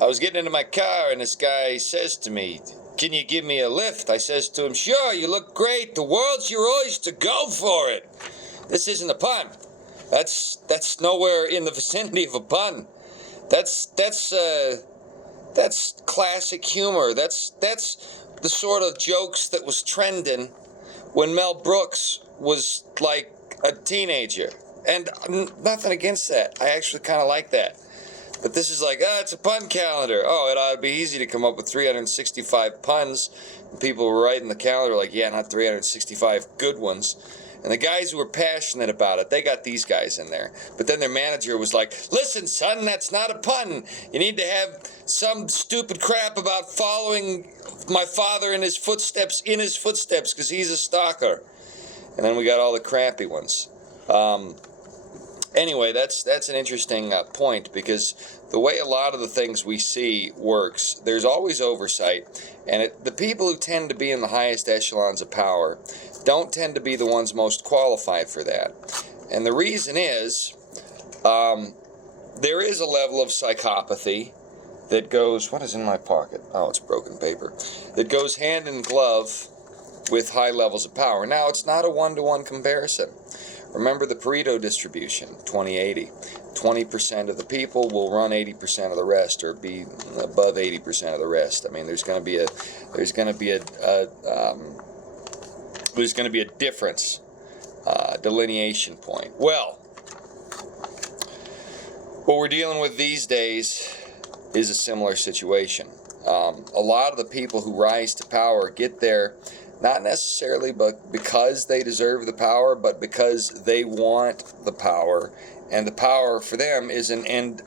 I was getting into my car and this guy says to me, "Can you give me a lift?" I says to him, "Sure, you look great. The world's your oyster. Go for it." This isn't a pun. That's nowhere in the vicinity of a pun. That's classic humor. That's the sort of jokes that was trending when Mel Brooks was like a teenager. And nothing against that. I actually kind of like that. But this is like, it's a pun calendar. Oh, it ought to be easy to come up with 365 puns. And people were writing the calendar like, yeah, not 365 good ones. And the guys who were passionate about it, they got these guys in there. But then their manager was like, "Listen, son, that's not a pun. You need to have some stupid crap about following my father in his footsteps, because he's a stalker." And then we got all the crappy ones. Anyway, that's an interesting point, because the way a lot of the things we see works, there's always oversight, and the people who tend to be in the highest echelons of power don't tend to be the ones most qualified for that. And the reason is, there is a level of psychopathy that goes, what is in my pocket? Oh, it's broken paper. That goes hand in glove with high levels of power. Now, it's not a one-to-one comparison. Remember the Pareto distribution, 20-80. 20% of the people will run 80% of the rest, or be above 80% of the rest. I mean, there's going to be a difference, delineation point. Well, what we're dealing with these days is a similar situation. A lot of the people who rise to power get there not necessarily but because they deserve the power, but because they want the power, and the power for them is an end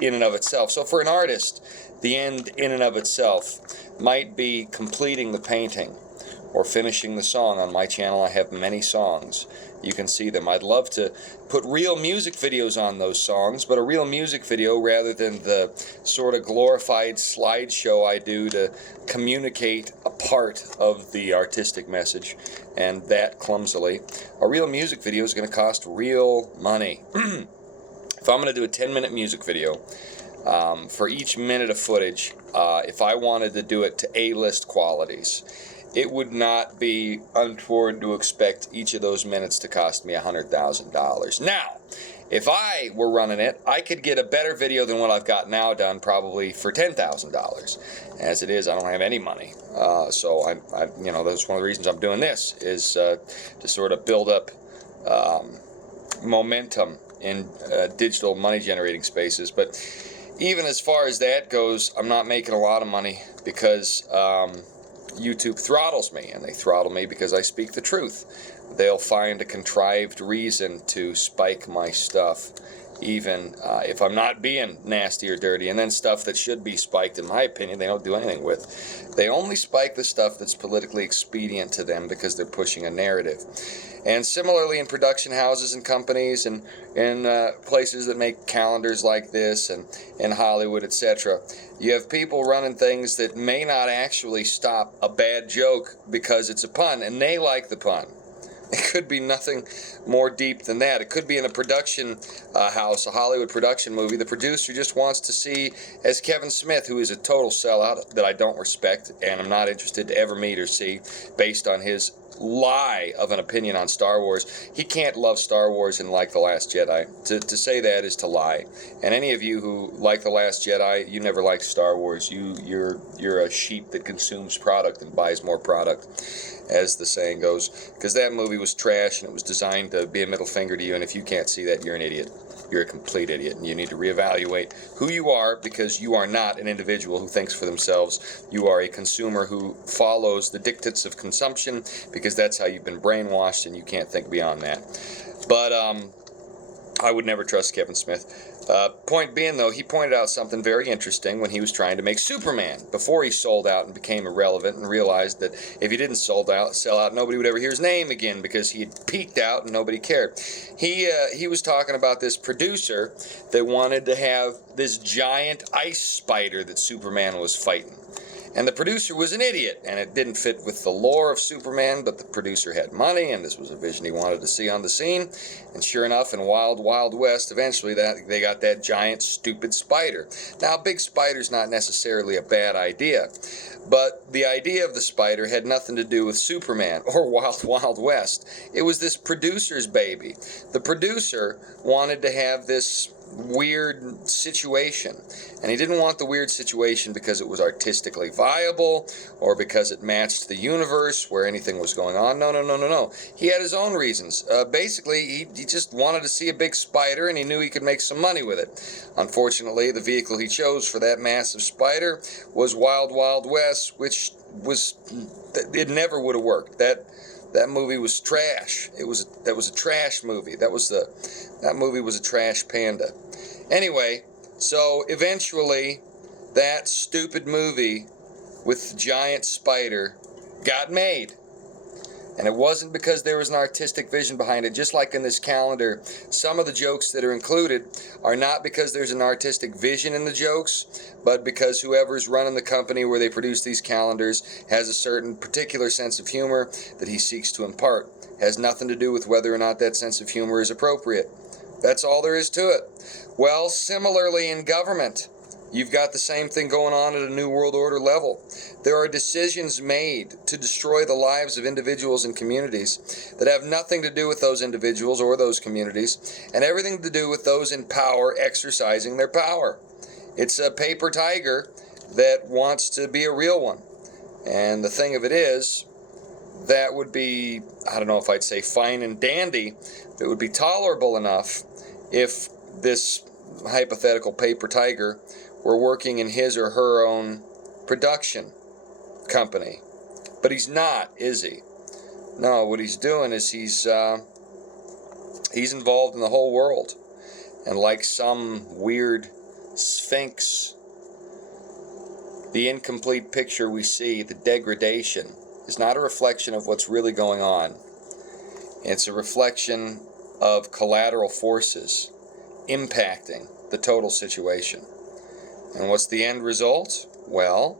in and of itself. So for an artist, the end in and of itself might be completing the painting or finishing the song. On my channel, I have many songs. You can see them. I'd love to put real music videos on those songs, but a real music video rather than the sort of glorified slideshow I do to communicate a part of the artistic message, and that clumsily. A real music video is going to cost real money. If I'm going to do a 10-minute music video, for each minute of footage, if I wanted to do it to A-list qualities, it would not be untoward to expect each of those minutes to cost me $100,000. Now, if I were running it, I could get a better video than what I've got now done, probably for $10,000. As it is, I don't have any money, so that's one of the reasons I'm doing this, is to sort of build up momentum in digital money-generating spaces. But even as far as that goes, I'm not making a lot of money, because YouTube throttles me, and they throttle me because I speak the truth. They'll find a contrived reason to spike my stuff, even if I'm not being nasty or dirty. And then stuff that should be spiked, in my opinion, they don't do anything with. They only spike the stuff that's politically expedient to them because they're pushing a narrative. And similarly in production houses and companies, and in places that make calendars like this, and in Hollywood, etc., you have people running things that may not actually stop a bad joke because it's a pun, and they like the pun. It could be nothing more deep than that. It could be in a production house, a Hollywood production movie. The producer just wants to see, as Kevin Smith, who is a total sellout that I don't respect and I'm not interested to ever meet or see, based on his lie of an opinion on Star Wars. He can't love Star Wars and like The Last Jedi. To say that is to lie. And any of you who like The Last Jedi, you never liked Star Wars. You're a sheep that consumes product and buys more product, as the saying goes. Because that movie was trash, and it was designed to be a middle finger to you, and if you can't see that, you're an idiot. You're a complete idiot, and you need to reevaluate who you are, because you are not an individual who thinks for themselves. You are a consumer who follows the dictates of consumption, because that's how you've been brainwashed, and you can't think beyond that. But I would never trust Kevin Smith. Point being, though, he pointed out something very interesting when he was trying to make Superman, before he sold out and became irrelevant, and realized that if he didn't sell out, nobody would ever hear his name again, because he had peaked out and nobody cared. He was talking about this producer that wanted to have this giant ice spider that Superman was fighting. And the producer was an idiot, and it didn't fit with the lore of Superman, but the producer had money, and this was a vision he wanted to see on the scene. And sure enough, in Wild Wild West, eventually they got that giant, stupid spider. Now, a big spider's not necessarily a bad idea, but the idea of the spider had nothing to do with Superman or Wild Wild West. It was this producer's baby. The producer wanted to have this weird situation, and he didn't want the weird situation because it was artistically viable or because it matched the universe where anything was going on. No. He had his own reasons. Basically, he just wanted to see a big spider, and he knew he could make some money with it. Unfortunately, the vehicle he chose for that massive spider was Wild Wild West, which it never would have worked. That movie was trash. That was a trash movie. That movie was a trash panda. Anyway, so eventually that stupid movie with the giant spider got made. And it wasn't because there was an artistic vision behind it. Just like in this calendar, some of the jokes that are included are not because there's an artistic vision in the jokes, but because whoever's running the company where they produce these calendars has a certain particular sense of humor that he seeks to impart. It has nothing to do with whether or not that sense of humor is appropriate. That's all there is to it. Well, similarly in government, you've got the same thing going on at a New World Order level. There are decisions made to destroy the lives of individuals and communities that have nothing to do with those individuals or those communities, and everything to do with those in power exercising their power. It's a paper tiger that wants to be a real one. And the thing of it is, that would be, I don't know if I'd say fine and dandy, but it would be tolerable enough if this hypothetical paper tiger were working in his or her own production company. But he's not, is he? No, what he's doing is he's involved in the whole world. And like some weird Sphinx, the incomplete picture we see, the degradation, is not a reflection of what's really going on. It's a reflection of collateral forces impacting the total situation. And what's the end result? Well,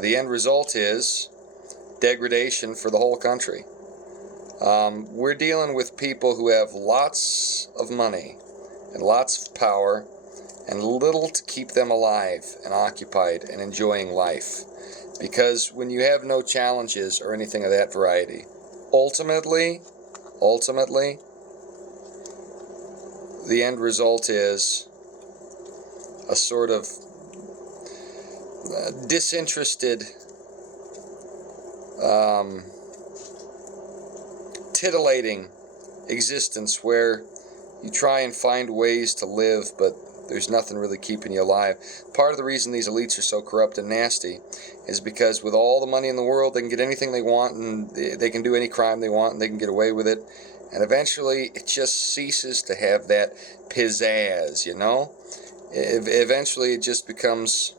the end result is degradation for the whole country. We're dealing with people who have lots of money and lots of power and little to keep them alive and occupied and enjoying life. Because when you have no challenges or anything of that variety, ultimately, the end result is a sort of disinterested, titillating existence where you try and find ways to live, but there's nothing really keeping you alive. Part of the reason these elites are so corrupt and nasty is because with all the money in the world, they can get anything they want, and they can do any crime they want, and they can get away with it. And eventually, it just ceases to have that pizzazz, you know? Eventually, it just becomes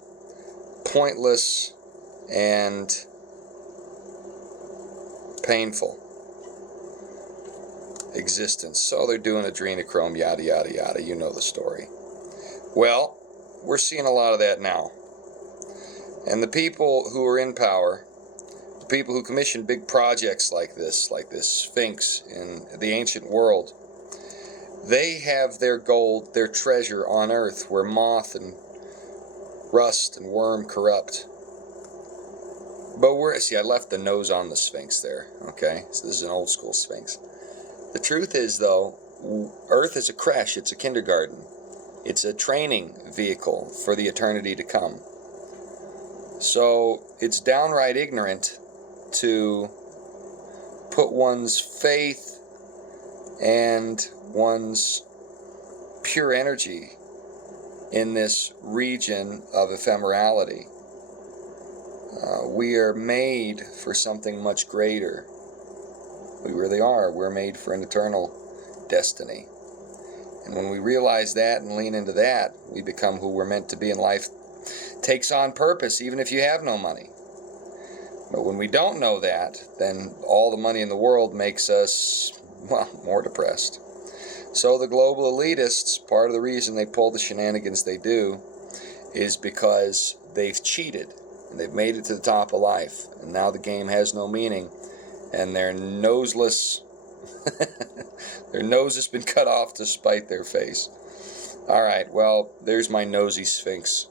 pointless and painful existence. So they're doing adrenochrome, yada, yada, yada. You know the story. Well, we're seeing a lot of that now. And the people who are in power, the people who commission big projects like this Sphinx in the ancient world, they have their gold, their treasure on earth where moth and rust and worm corrupt. But see, I left the nose on the Sphinx there, okay? So this is an old school Sphinx. The truth is, though, Earth is a creche, it's a kindergarten. It's a training vehicle for the eternity to come. So it's downright ignorant to put one's faith and one's pure energy in this region of ephemerality. We are made for something much greater. We really are. We're made for an eternal destiny. And when we realize that and lean into that, we become who we're meant to be, and life takes on purpose, even if you have no money. But when we don't know that, then all the money in the world makes us, well, more depressed. So the global elitists, part of the reason they pull the shenanigans they do is because they've cheated. and they've made it to the top of life, and now the game has no meaning, and they're noseless. Their nose has been cut off to spite their face. Alright, well, there's my nosy Sphinx.